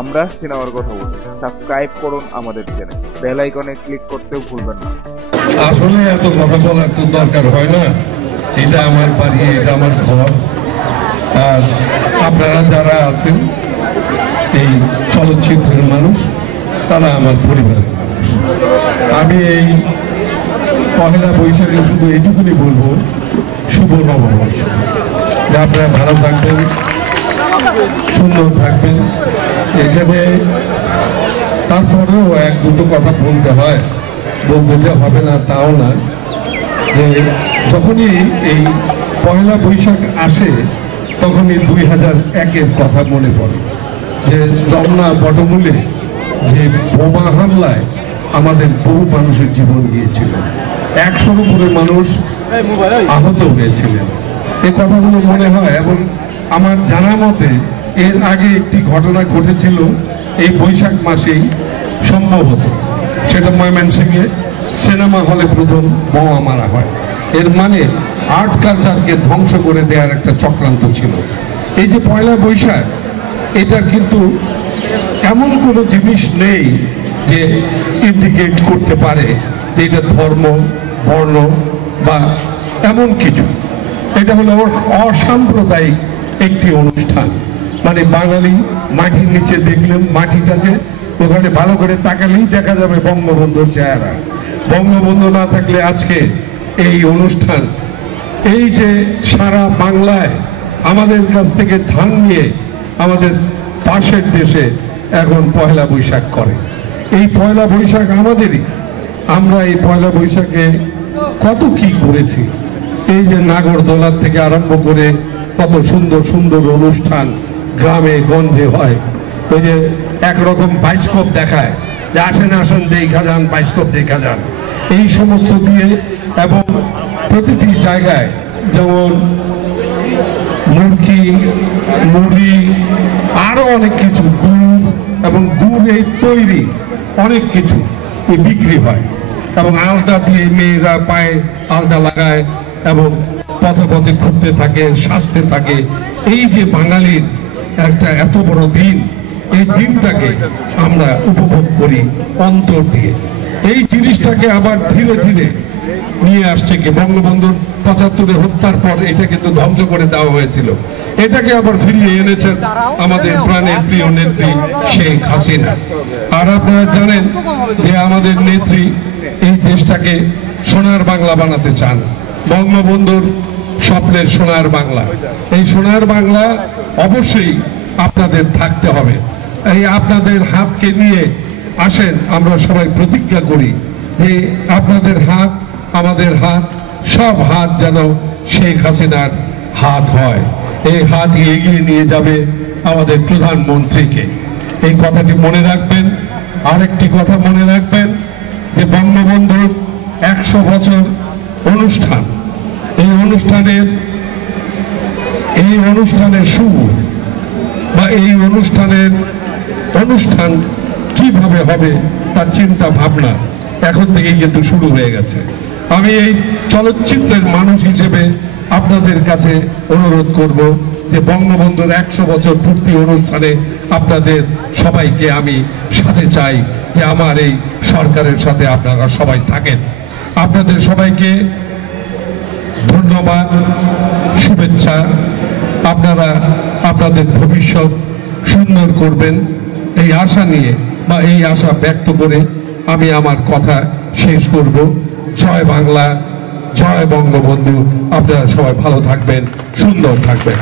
আমরা সিনেমার কথা বলি। সাবস্ক্রাইব করুন আমাদের চ্যানেল, বেল আইকনে ক্লিক করতেও ভুলবেন না। আসলে এত কথা বলার তো দরকার হয় না, এটা আমার বাড়ি, এটা আমার ঘর। আর আপনারা যারা আছেন এই চলচ্চিত্রের মানুষ, তারা আমার পরিবারের মানুষ। আমি এই পহেলা বৈশাখে শুধু এইটুকুনি বলবো, শুভ নববর্ষ। আপনারা ভালো থাকবেন, সুন্দর থাকবেন। এখানে তারপরেও এক দুটো কথা বলতে হয়, বলতে যে হবে না তাও না। যে যখনই এই পয়লা বৈশাখ আসে তখনই 2001-এর কথা মনে পড়ে, যে রমনা বটমূলে যে বোমা হামলায় আমাদের বহু মানুষের জীবন গিয়েছিল, 100-র উপরে মানুষ আহত হয়েছিলেন। এই কথাগুলো মনে হয়। এবং আমার জানা মতে এর আগে একটি ঘটনা ঘটেছিল এই বৈশাখ মাসেই সম্ভবত, সেটা ময়মনসিংহে সিনেমা হলে প্রথম বোমা মারা হয়। এর মানে আর্ট কালচারকে ধ্বংস করে দেওয়ার একটা চক্রান্ত ছিল। এই যে পয়লা বৈশাখ, এটার কিন্তু এমন কোনো জিনিস নেই যে ইন্ডিকেট করতে পারে যে এটা ধর্ম, বর্ণ বা এমন কিছু। এটা হলো অসাম্প্রদায়িক একটি অনুষ্ঠান। মানে বাঙালি মাটির নিচে দেখলেন, মাটিটা যে ওখানে ভালো করে তাকালেই দেখা যাবে বঙ্গবন্ধুর চেহারা। বঙ্গবন্ধু না থাকলে আজকে এই অনুষ্ঠান, এই যে সারা বাংলায় আমাদের কাছ থেকে ধান নিয়ে আমাদের পাশের দেশে এখন পয়লা বৈশাখ করে। এই পয়লা বৈশাখ আমাদেরই। আমরা এই পয়লা বৈশাখে কত কি করেছি। এই যে নাগরদোলার থেকে আরম্ভ করে কত সুন্দর সুন্দর অনুষ্ঠান গ্রামে গঞ্জে হয়। ওই যে একরকম বাইস্কোপ দেখায়, যে আসেন আসেন দেখা যান, বাইস্কোপ দেখা যান, এই সমস্ত দিয়ে। এবং প্রতিটি জায়গায় যেমন মুরগি, মুড়ি, আরো অনেক কিছু, গুড় এবং গুড়ের তৈরি অনেক কিছু বিক্রি হয়। এবং আলতা দিয়ে মেয়েরা পায়ে আলতা লাগায় এবং পথে পথে ঘুরতে থাকে, সাজতে থাকে। এই যে বাঙালির একটা এত বড় দিন, এই দিনটাকে আমরা উপভোগ করি অন্তর দিয়ে। এই জিনিসটাকে আবার ধীরে ধীরে নিয়ে আসছে কি, বঙ্গবন্ধুর 75-এ হত্যার পর এটা কিন্তু ধ্বংস করে দেওয়া হয়েছিল। এটাকে আবার ফিরিয়ে এনেছেন আমাদের প্রাণের প্রিয় নেত্রী শেখ হাসিনা। আর আপনারা জানেন যে আমাদের নেত্রী এই দেশটাকে সোনার বাংলা বানাতে চান। বঙ্গবন্ধুর স্বপ্নের সোনার বাংলা। এই সোনার বাংলা অবশ্যই আপনাদের থাকতে হবে। এই আপনাদের হাতকে নিয়ে আসেন, আমরা সবাই প্রতিজ্ঞা করি যে আপনাদের হাত, আমাদের হাত, সব হাত যেন শেখ হাসিনার হাত হয়। এই হাত এগিয়ে নিয়ে যাবে আমাদের প্রধানমন্ত্রীকে। এই কথাটি মনে রাখবেন। আরেকটি কথা মনে রাখবেন যে বঙ্গবন্ধুর 100 বছর অনুষ্ঠান, এই অনুষ্ঠানের শুরু বা এই অনুষ্ঠান কিভাবে হবে তার চিন্তা ভাবনা এখন থেকেই কিন্তু শুরু হয়ে গেছে। আমি এই চলচ্চিত্রের মানুষ হিসেবে আপনাদের কাছে অনুরোধ করব যে বঙ্গবন্ধুর 100 বছর পূর্তি অনুষ্ঠানে আপনাদের সবাইকে আমি সাথে চাই, যে আমার এই সরকারের সাথে আপনারা সবাই থাকেন। আপনাদের সবাইকে ধন্যবাদ, শুভেচ্ছা। আপনারা আপনাদের ভবিষ্যৎ সুন্দর করবেন এই আশা নিয়ে বা এই আশা ব্যক্ত করে আমি আমার কথা শেষ করব। জয় বাংলা, জয় বঙ্গবন্ধু। আপনারা সবাই ভালো থাকবেন, সুন্দর থাকবেন।